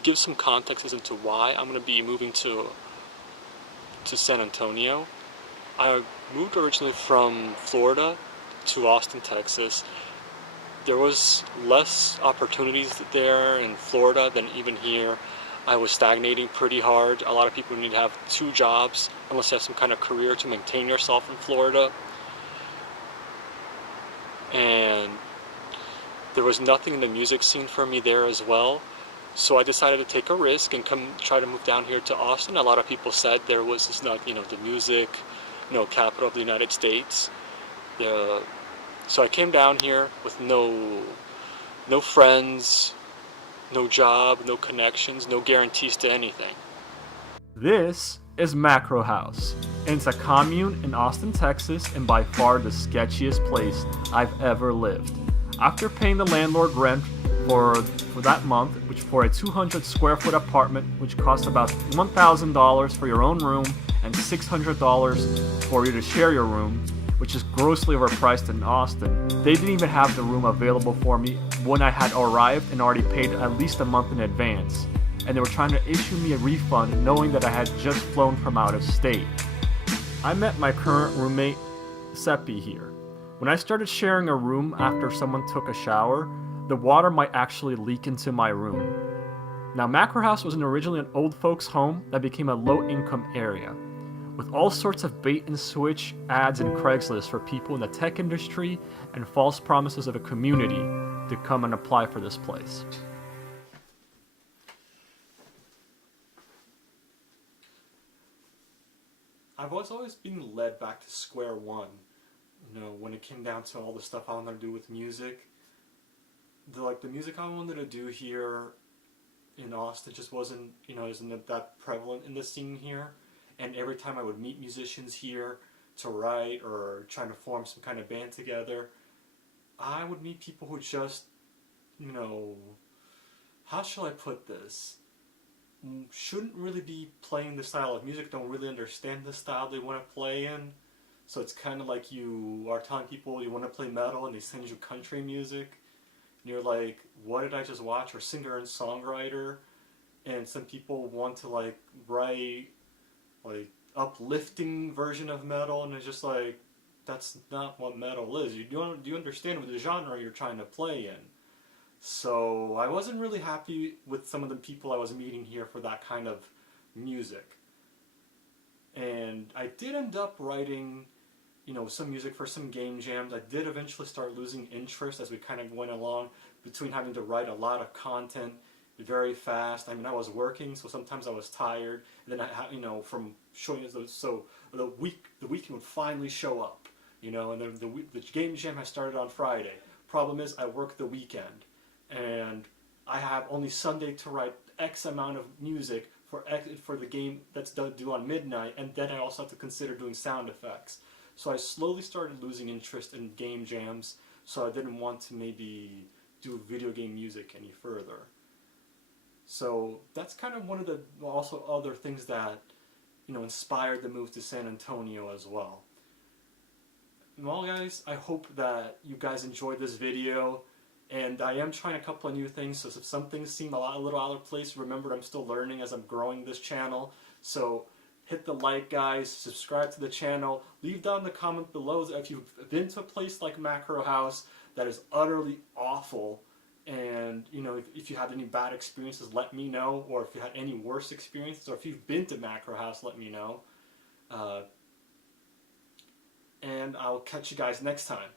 to give some context as into why I'm going to be moving to San Antonio, I moved originally from Florida to Austin, Texas. There was less opportunities there in Florida than even here. I was stagnating pretty hard. A lot of people need to have 2 jobs unless you have some kind of career to maintain yourself in Florida. And there was nothing in the music scene for me there as well. So I decided to take a risk and come try to move down here to Austin. A lot of people said there was this not, the music, capital of the United States. So I came down here with no friends, no job, no connections, no guarantees to anything. This is Macro.House, and it's a commune in Austin, Texas, and by far the sketchiest place I've ever lived. After paying the landlord rent for that month, which for a 200 square foot apartment, which costs about $1,000 for your own room and $600 for you to share your room, which is grossly overpriced in Austin, they didn't even have the room available for me when I had arrived and already paid at least a month in advance. And they were trying to issue me a refund knowing that I had just flown from out of state. I met my current roommate, Seppi, here. When I started sharing a room after someone took a shower, the water might actually leak into my room. Now, Macro.House was originally an old folks' home that became a low-income area, with all sorts of bait-and-switch ads and Craigslist for people in the tech industry and false promises of a community to come and apply for this place. I've always been led back to square one, when it came down to all the stuff I wanted to do with music. The music I wanted to do here in Austin just wasn't that prevalent in the scene here. And every time I would meet musicians here to write or trying to form some kind of band together, I would meet people who just, how shall I put this? Shouldn't really be playing the style of music, don't really understand the style they want to play in. So it's kind of like you are telling people you want to play metal and they send you country music. And you're like, what did I just watch? Or singer and songwriter. And some people want to write uplifting version of metal, and it's just like, that's not what metal is. Do you understand what the genre you're trying to play in? So I wasn't really happy with some of the people I was meeting here for that kind of music. And I did end up writing, some music for some game jams. I did eventually start losing interest as we kind of went along, between having to write a lot of content very fast. I mean, I was working, so sometimes I was tired. And then from showing it, so the weekend would finally show up, and then the game jam I started on Friday. Problem is, I work the weekend, and I have only Sunday to write X amount of music for the game that's due on midnight, and then I also have to consider doing sound effects. So I slowly started losing interest in game jams, so I didn't want to maybe do video game music any further. So that's kind of one of the also other things that inspired the move to San Antonio as well. Well, guys, I hope that you guys enjoyed this video, and I am trying a couple of new things, so if some things seem a little out of place, remember I'm still learning as I'm growing this channel. So hit the like, guys, subscribe to the channel, leave down the comment below if you've been to a place like Macro.House that is utterly awful. And, if you had any bad experiences, let me know. Or if you had any worse experiences, or if you've been to Macro.House, let me know. And I'll catch you guys next time.